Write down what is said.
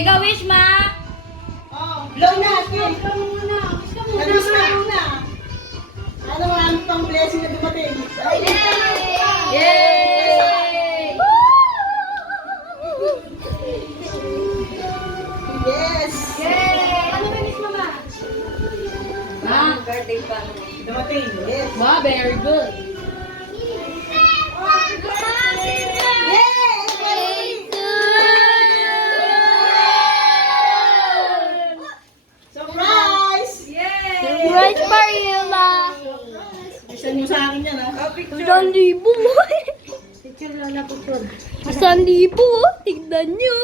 Make a wish, ma! Oh, blow na, Kim. Blow muna. Nabis na muna. Ano, marami pang blessing na dumating. Yay! Yes! Ano ba miss mama? Ma, birthday pa. Dumating, yes. Ma, very good. Surprise! Right for you, ma. Bisan mo sa akin yan, ha? Isang libo. Isang libo. Tignan nyo.